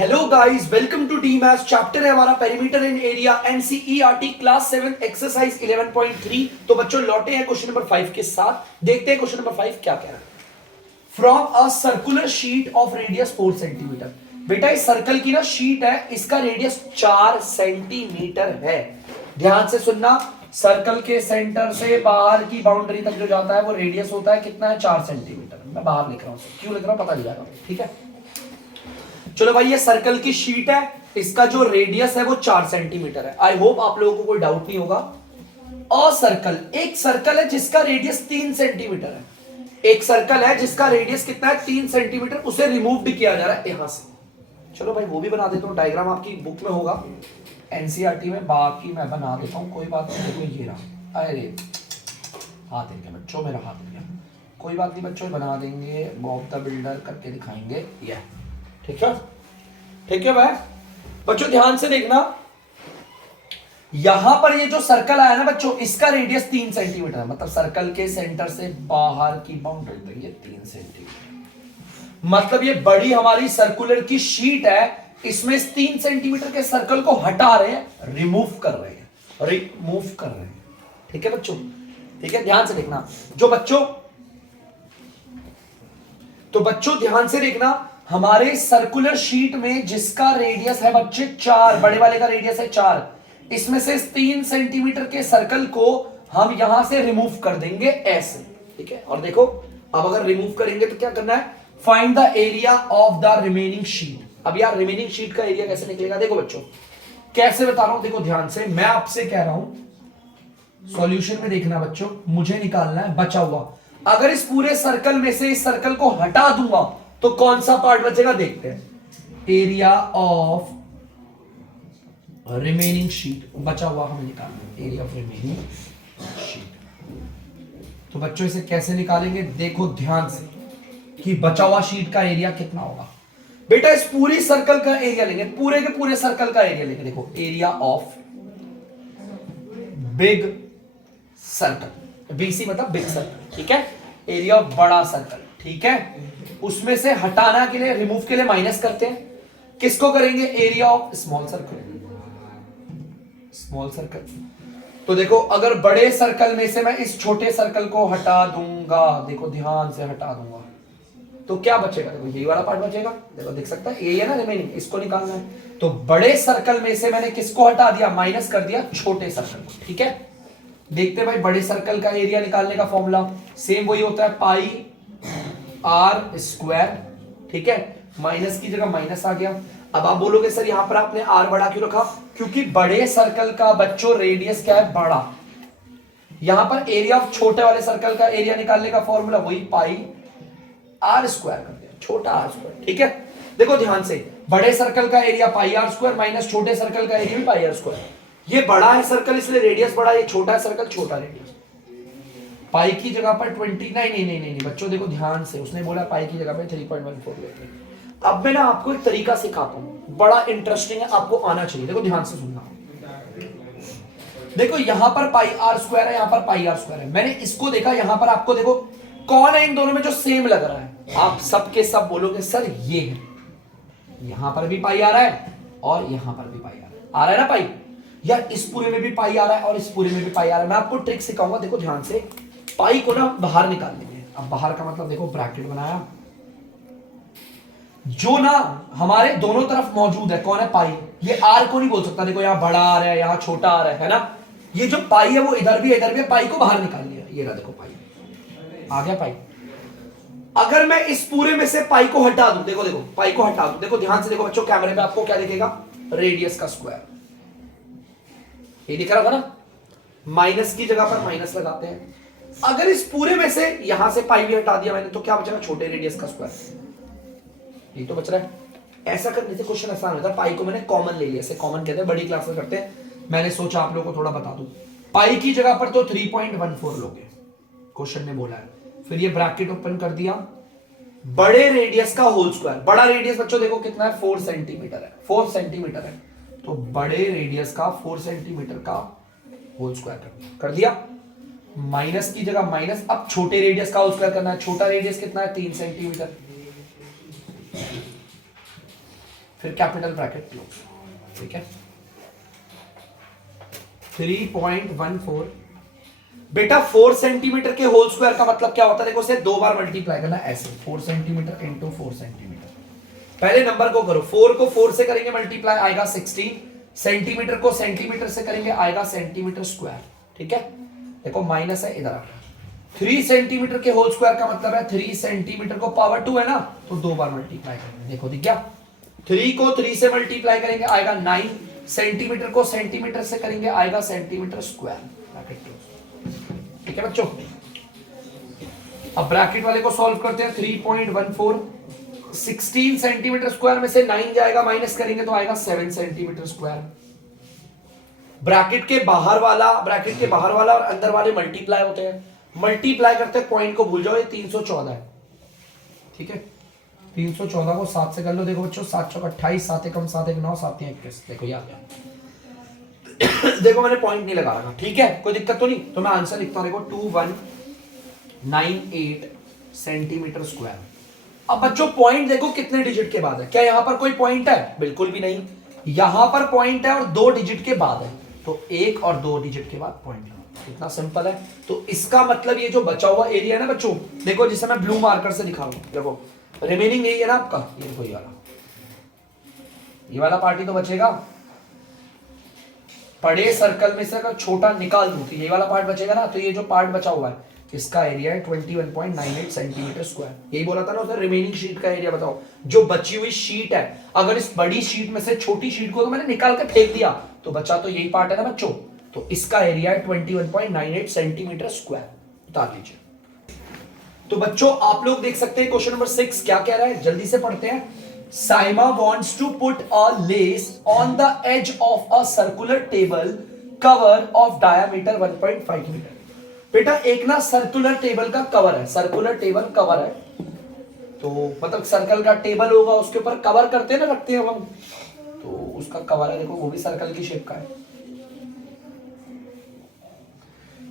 Hello guys, welcome to the maths. Chapter है हमारा perimeter and area NCERT class 7 exercise 11.3। तो बच्चों लौटे हैं क्वेश्चन नंबर 5 के साथ। देखते हैं क्वेश्चन नंबर 5 क्या कह रहा है। From a circular sheet of radius 4 centimetre. बेटा इस सर्कल की ना शीट है, इसका रेडियस 4 सेंटीमीटर है। ध्यान से सुनना, सर्कल के सेंटर से बाहर की बाउंड्री तक जो जाता है वो रेडियस होता है कितना है, 4 सेंटीमीटर। मैं बाहर लिख रहा हूं, क्यों लिख रहा हूं पता नहीं जाएगा, ठीक है। चलो भाई, ये सर्कल की शीट है, इसका जो रेडियस है वो 4 सेंटीमीटर है। आई होप आप लोगों को कोई डाउट नहीं होगा। और सर्कल, एक सर्कल है जिसका रेडियस 3 सेंटीमीटर है। एक सर्कल है जिसका रेडियस कितना है, 3 सेंटीमीटर। उसे रिमूव भी किया जा रहा है यहां से। चलो भाई वो भी बना देता हूं, डायग्राम आपकी बुक में होगा एनसीईआरटी में, बाकी मैं बना देता हूं, कोई बात नहीं। देखो ये रहा, अरे हाथ हिल गया बच्चों, मेरा हाथ हिल गया। कोई बात नहीं बच्चों, बना देंगे, बॉब द बिल्डर करके दिखाएंगे ये, ठीक है। ठीक है भाई, बच्चों ध्यान से देखना, यहां पर ये जो सर्कल आया ना बच्चों, इसका रेडियस 3 सेंटीमीटर है। मतलब सर्कल के सेंटर से बाहर की बाउंड्री तक ये 3 सेंटीमीटर। मतलब ये बड़ी हमारी सर्कुलर की शीट है, इसमें 3 सेंटीमीटर के सर्कल को हटा रहे हैं, रिमूव कर रहे हैं, रिमूव कर रहे हैं। ठीक है बच्चों, ठीक है, ध्यान से देखना। तो बच्चों ध्यान से देखना, हमारे सर्कुलर शीट में जिसका रेडियस है बच्चे 4, बड़े वाले का रेडियस है 4, इसमें से 3 सेंटीमीटर के सर्कल को हम यहां से रिमूव कर देंगे ऐसे, ठीक है। और देखो, अब अगर रिमूव करेंगे तो क्या करना है, find the area of the remaining sheet. अब यार रिमेनिंग शीट का एरिया कैसे निकलेगा, देखो बच्चों कैसे बता रहा हूं, देखो ध्यान से, मैं आपसे कह रहा हूं सॉल्यूशन में देखना बच्चों, मुझे निकालना है बचा हुआ। अगर इस पूरे सर्कल में से इस सर्कल को हटा दूंगा तो कौन सा पार्ट बचेगा, देखते हैं। एरिया ऑफ रिमेनिंग शीट बचा हुआ हमें निकालना, एरिया ऑफ रिमेनिंग शीट। तो बच्चों इसे कैसे निकालेंगे, देखो ध्यान से कि बचा हुआ शीट का एरिया कितना होगा। बेटा इस पूरी सर्कल का एरिया लेंगे, पूरे के पूरे सर्कल का एरिया लेंगे। देखो area of big circle, BC मतलब बिग सर्कल, ठीक है। एरिया ऑफ बड़ा सर्कल, ठीक है। उसमें से हटाना के लिए, रिमूव के लिए माइनस करते हैं, किसको करेंगे, area of small circle, small circle. तो देखो अगर बड़े सर्कल में से मैं इस छोटे सर्कल को हटा दूंगा, देखो ध्यान से हटा दूंगा, तो क्या बचेगा, देखो यही वाला पार्ट बचेगा। देखो दिख सकता है, ये है ना रिमेनिंग, इसको निकालना है। तो बड़े सर्कल में से मैंने किसको हटा दिया, माइनस कर दिया छोटे सर्कल को, ठीक है। देखते भाई, बड़े सर्कल का एरिया निकालने का फॉर्मूला सेम वही होता है, पाई आर स्क्वायर, ठीक है। माइनस की जगह माइनस आ गया। अब आप बोलोगे सर यहां पर आपने आर बड़ा क्यों रखा, क्योंकि बड़े सर्कल का बच्चों रेडियस क्या है, बड़ा। यहां पर एरिया ऑफ छोटे वाले सर्कल का एरिया निकालने का फॉर्मूला वही पाई आर स्क्वायर कर दिया, छोटा आर स्क्वायर, ठीक है। देखो ध्यान से, बड़े सर्कल का area pi R square minus छोटे सर्कल का एरिया भी पाई आर स्क्वायर। ये बड़ा है सर्कल इसलिए रेडियस बड़ा, ये छोटा है सर्कल छोटा रेडियस। पाई की जगह पर 20, नहीं बच्चों देखो ध्यान से, उसने बोला पाई की जगह पर 3.14 लेते हैं। अब मैं ना आपको एक तरीका सिखाता हूं, बड़ा इंटरेस्टिंग है, आपको आना चाहिए। देखो ध्यान से सुनना, देखो यहां पर पाई आर स्क्वायर है, यहां पर पाई आर स्क्वायर है। मैंने इसको देखा, यहां पर आपको देखो कौन है इन दोनों में जो सेम लग रहा है। आप सब के सब बोलोगे सर ये है, यहां पर भी पाई आ रहा है और यहां पर भी पाई आ रहा है ना पाई, यार इस पूरे में भी पाई आ रहा है और इस पूरे में भी पाई आ रहा है। मैं आपको ट्रिक सिखाऊंगा, देखो ध्यान से। पाई को ना बाहर निकाल लेंगे। अब बाहर का मतलब देखो, ब्रैकेट बनाया, जो ना हमारे दोनों तरफ मौजूद है कौन है, पाई। ये आर को नहीं बोल सकता, देखो यहां बड़ा आ रहा है, यहां छोटा आ रहा है ना। ये जो पाई है वो इधर भी इधर भी, पाई को बाहर निकाल लिया, ये रहा देखो पाई आ गया पाई। अगर मैं इस पूरे में से पाई को हटा दूं, देखो देखो पाई को हटा दूं, देखो ध्यान से देखो बच्चों, कैमरे में आपको क्या दिखेगा, रेडियस का स्क्वायर, ये दिख रहा था ना। माइनस की जगह पर माइनस लगाते हैं। अगर इस पूरे में से यहां से पाई भी हटा दिया मैंने, तो क्या बचेगा, छोटे रेडियस का स्क्वायर, ये तो बच रहा है। ऐसा करने से क्वेश्चन आसान होता है। पाई को मैंने कॉमन ले लिया, इसे कॉमन कहते हैं, बड़ी क्लास में करते हैं, मैंने सोचा आप लोगों को थोड़ा बता दूं। पाई की जगह पर तो 3.14 लोगे, क्वेश्चन ने बोला है। फिर ये ब्रैकेट ओपन कर दिया, बड़े रेडियस का होल स्क्वायर। बड़ा रेडियस बच्चों देखो कितना है, 4 सेंटीमीटर है, 4 सेंटीमीटर है। तो बड़े रेडियस का 4 सेंटीमीटर का होल स्क्वायर कर दिया। माइनस की जगह माइनस, अब छोटे रेडियस का होल स्क्वायर करना है। छोटा रेडियस कितना है, 3 सेंटीमीटर। फिर कैपिटल ब्रैकेट क्लोज, ठीक है। 3.14 बेटा 4 सेंटीमीटर के होल स्क्वायर का मतलब क्या होता है, देखो उसे दो बार मल्टीप्लाई करना ऐसे, 4 सेंटीमीटर इंटू 4 सेंटीमीटर। पहले नंबर को करो, 4 को 4 से करेंगे मल्टीप्लाई आएगा 16, सेंटीमीटर को सेंटीमीटर से करेंगे आएगा सेंटीमीटर स्क्वायर, ठीक है। देखो माइनस है इधर, 3 सेंटीमीटर के होल स्क्वायर का मतलब है 3 सेंटीमीटर को पावर 2 है ना, तो दो बार मल्टीप्लाई करेंगे। देखो दिख गया, 3 को 3 से मल्टीप्लाई करेंगे आएगा 9, सेंटीमीटर को सेंटीमीटर से करेंगे आएगा सेंटीमीटर स्क्वायर, ठीक है बच्चों। अब ब्रैकेट वाले को सॉल्व करते हैं, 3.14, 16 सेंटीमीटर स्क्वायर में से 9 जाएगा माइनस करेंगे तो आएगा 7 सेंटीमीटर स्क्वायर। ब्रैकेट के बाहर वाला और अंदर वाले मल्टीप्लाई होते हैं, मल्टीप्लाई करते हैं पॉइंट को भूल जाओ, ये 314 है, ठीक है। 314 को 7 से कर लो, देखो बच्चों 7 चौक 28, 7 एकम 7 एक 9, 7 21, देखो ये आ गया। देखो मैंने पॉइंट नहीं लगा रखा, ठीक है, कोई दिक्कत तो नहीं। तो मैं आंसर लिखता हूं, देखो 2198 सेंटीमीटर स्क्वायर। अब बच्चों पॉइंट देखो कितने डिजिट के बाद है, क्या यहां पर कोई पॉइंट है, बिल्कुल भी नहीं। यहां पर पॉइंट है और 2 डिजिट के बाद है, तो 1 और 2 डिजिट के बाद पॉइंट, इतना सिंपल है। तो इसका मतलब ये जो बचा हुआ एरिया है ना बच्चों, देखो जिसे मैं ब्लू मार्कर से दिखा रहा हूं, देखो रिमेनिंग यही है ना आपका, ये देखो ये वाला पार्टी तो बचेगा, बड़े सर्कल में से अगर छोटा निकाल दूं तो ये वाला पार्ट बचेगा ना, तो ये जो पार्ट बचा हुआ है इसका एरिया है 21.98 सेंटीमीटर स्क्वायर। यही बोला था ना उधर, रिमेनिंग शीट का एरिया बताओ, जो बची हुई शीट है, अगर इस बड़ी शीट में से छोटी शीट को तो मैंने निकाल के फेंक दिया, तो बचा तो यही पार्ट है ना बच्चों, तो इसका एरिया है 21.98 सेंटीमीटर स्क्वायर, उतार लीजिए। तो बच्चों आप लोग देख सकते हैं क्वेश्चन नंबर 6 क्या कह रहा है, जल्दी से पढ़ते हैं। Saima wants to put a lace on the edge of a circular table cover of diameter 1.5 metre. बेटा एक ना सर्कुलर टेबल का कवर है, सर्कुलर टेबल कवर है, तो मतलब सर्कल का टेबल होगा, उसके ऊपर कवर करते हैं ना, रखते हैं हम, तो उसका कवर है, देखो वो भी सर्कल की शेप का है।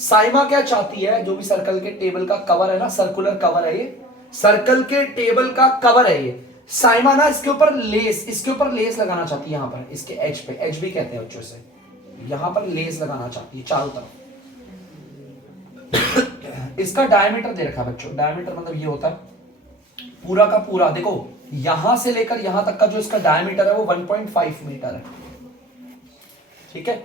साइमा क्या चाहती है, जो भी सर्कल के टेबल का कवर है ना, सर्कुलर कवर है ये, सर्कल के टेबल का कवर है ये। साइमा ना इसके ऊपर लेस लगाना चाहती है, यहां पर इसके एज पे, एज भी कहते हैं बच्चों से, यहां पर लेस लगाना चाहती है चारों तरफ। इसका डायमीटर दे रखा है बच्चों, डायमीटर मतलब ये होता है पूरा का पूरा, देखो यहां से लेकर यहां तक का जो इसका डायमीटर है वो 1.5 मीटर है, ठीक है।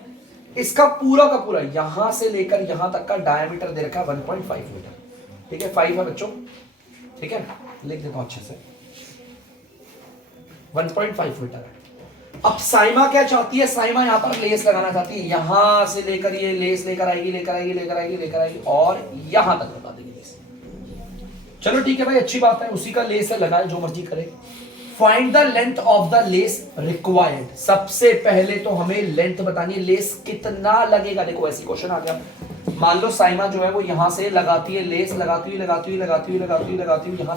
इसका पूरा का पूरा यहां से लेकर यहां तक का डायमीटर दे रखा है 1.5 मीटर, ठीक है, 5 है बच्चों, ठीक है, लिख देता हूं अच्छे से, 1.5 मीटर है। अब साइमा क्या चाहती है, साइमा यहां पर लेस लगाना चाहती है, यहां से लेकर ये लेस लेकर आएगी और यहां तक लगा देगी लेस। चलो ठीक है भाई, अच्छी बात है, उसी का लेस है, लगाए जो मर्जी करे। Find the length of the less required. सबसे पहले तो हमें लेंथ बतानी है, लेस कितना लगेगा। देखो ऐसी क्वेश्चन आ गया, मान लो साइमा जो है वो यहां से लगाती है, लेस लगाती हुई यहां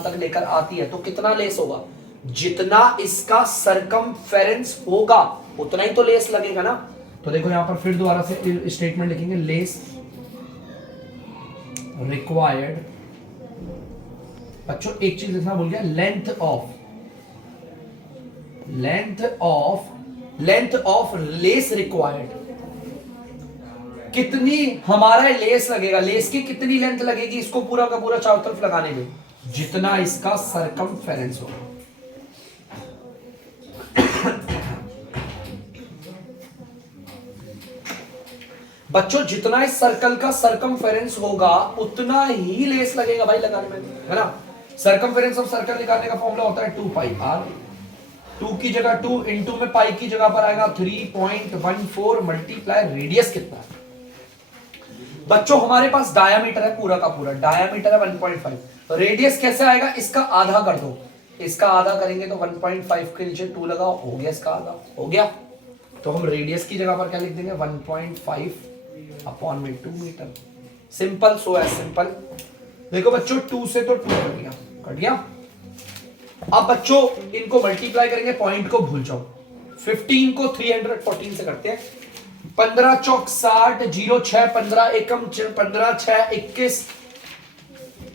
तक लेकर आती है, तो कितना लेस होगा, जितना इसका सरकमफेरेंस होगा उतना ही तो लेस लगेगा ना। तो देखो यहां पर फिर दोबारा से स्टेटमेंट लिखेंगे, लेस रिक्वायर्ड। बच्चों एक चीज लिखना भूल गया, लेंथ ऑफ लेस रिक्वायर्ड, कितनी हमारा लेस लगेगा, लेस की कितनी लेंथ लगेगी इसको पूरा का पूरा चारों तरफ लगाने में, जितना इसका सरकमफेरेंस होगा। बच्चों जितना इस सर्कल का सरकमफेरेंस होगा उतना ही लेस लगेगा भाई लगाने में, है ना। सरकमफेरेंस ऑफ सर्कल निकालने का फॉर्मूला होता है 2 पाई r, 2 की जगह 2 इंटू में पाई की जगह पर आएगा 3.14 मल्टीप्लाई रेडियस कितना है। बच्चों हमारे पास डायामीटर है पूरा का पूरा, डायामीटर है 1.5, रेडियस कैसे आएगा, इसका आधा कर दो, इसका आधा करेंगे तो 1.5 के नीचे 2 लगाओ, हो गया इसका आधा, हो गया। तो हम रेडियस की जगह पर क्या लिख देंगे, 1.5 अपॉन में 2 metre, simple, so as simple. देखो बच्चों 2 से तो 2 कट गया। अब बच्चों इनको मल्टीप्लाई करेंगे, पॉइंट को भूल जाओ, 15 को 314 से करते हैं, 15 चौक 60, 0 6, 15 एकम 15 6 21,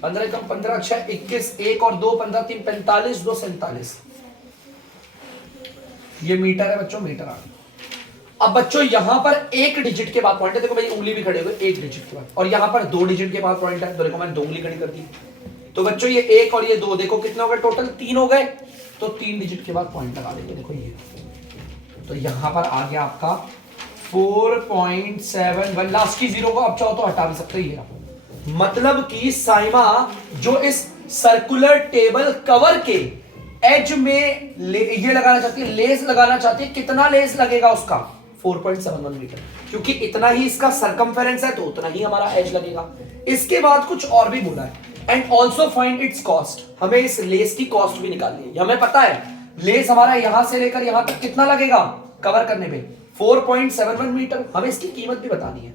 15 एकम 15 6 21, 1 और 2 15 3 45, 2 47। ये मीटर है बच्चों, मीटर आ गया। अब बच्चों यहां पर एक डिजिट के बाद पॉइंट है, देखो मेरी उंगली भी खड़ी हो गई एक डिजिट के बाद, और यहां पर 2 डिजिट के बाद पॉइंट है, तो देखो मैंने 2 उंगली खड़ी कर दी। तो बच्चों ये 1 और ये 2, देखो कितने हो गए टोटल, 3 हो गए। तो 3 डिजिट के बाद पॉइंट लगा देंगे, देखो ये। तो यहां पर आ गया आपका 4.71, लास्ट की 0 को अब चाहो तो हटा भी सकते हैं ये। मतलब कि साइमा जो इस सर्कुलर टेबल कवर के एज में ये लगाना चाहती है, लेस लगाना चाहती है, कितना लेस लगेगा उसका 4.71 मीटर, क्योंकि इतना ही इसका सरकमफेरेंस है तो उतना ही हमारा एज लगेगा। इसके बाद कुछ और भी बोला है, and also find its cost, हमें इस लेस की कॉस्ट भी निकालनी है। हमें पता है लेस हमारा यहां से लेकर यहां तक कितना लगेगा कवर करने में 4.71 मीटर, हमें इसकी कीमत भी बतानी है।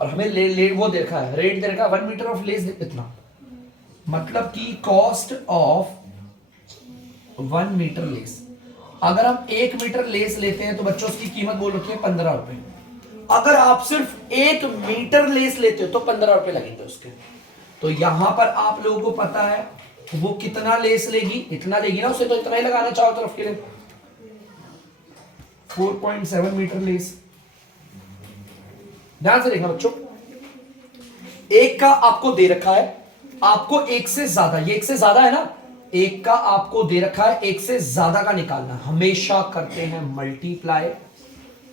और हमें वो देखा है, रेट दे रखा है 1 मीटर ऑफ लेस इतना, मतलब कि कॉस्ट ऑफ 1 मीटर लेस। अगर हम 1 मीटर लेस लेते हैं तो बच्चों उसकी कीमत बोल रखी है 15 रुपए। अगर आप सिर्फ 1 मीटर लेस लेते हो तो 15 रुपए लगेंगे उसके। तो यहां पर आप लोगों को पता है वो कितना लेस लेगी, इतना लेगी ना, उसे तो इतना ही लगाना चाहो तरफ के लिए 4.7 मीटर लेस। ध्यान से देखना बच्चों, एक का आपको दे रखा है, आपको एक से ज्यादा, ये एक से ज्यादा है ना, एक का आपको दे रखा है, एक से ज्यादा का निकालना। हमेशा करते हैं मल्टीप्लाई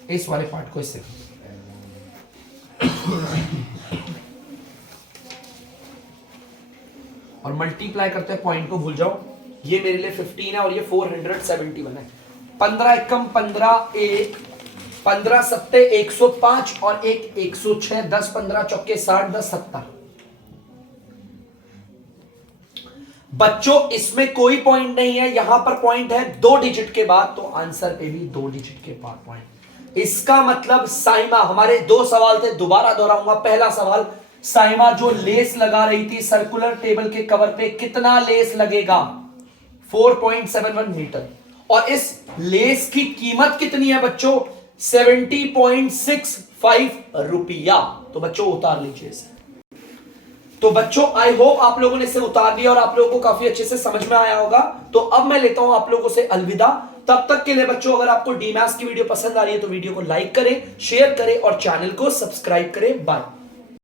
इस वाले पार्ट को इससे, और मल्टीप्लाई करते हैं पॉइंट को भूल जाओ। ये मेरे लिए 15 है और ये 471 है। 15 एकम 15, 1 15 सत्ते 105 और 1 106, 10 15 चौके 60, 10 70। बच्चों इसमें कोई पॉइंट नहीं है, यहां पर पॉइंट है 2 डिजिट के बाद, तो आंसर पे भी 2 डिजिट के बाद पॉइंट। इसका मतलब साइमा, हमारे 2 सवाल थे, दोबारा दोहराऊंगा। पहला सवाल, साइमा जो लेस लगा रही थी सर्कुलर टेबल के कवर पे, कितना लेस लगेगा 4.71 मीटर, और इस लेस की कीमत कितनी है बच्चों 70.65 रुपया। तो बच्चों उतार लीजिए इसे। तो बच्चों आई होप आप लोगों ने इसे उतार दिया और आप लोगों को काफी अच्छे से समझ में आया होगा। तो अब मैं लेता हूं आप लोगों से अलविदा। तब तक के लिए बच्चों, अगर आपको डीमैथ्स की वीडियो पसंद आ रही है तो वीडियो को लाइक करें, शेयर करें और चैनल को सब्सक्राइब करें। बाय।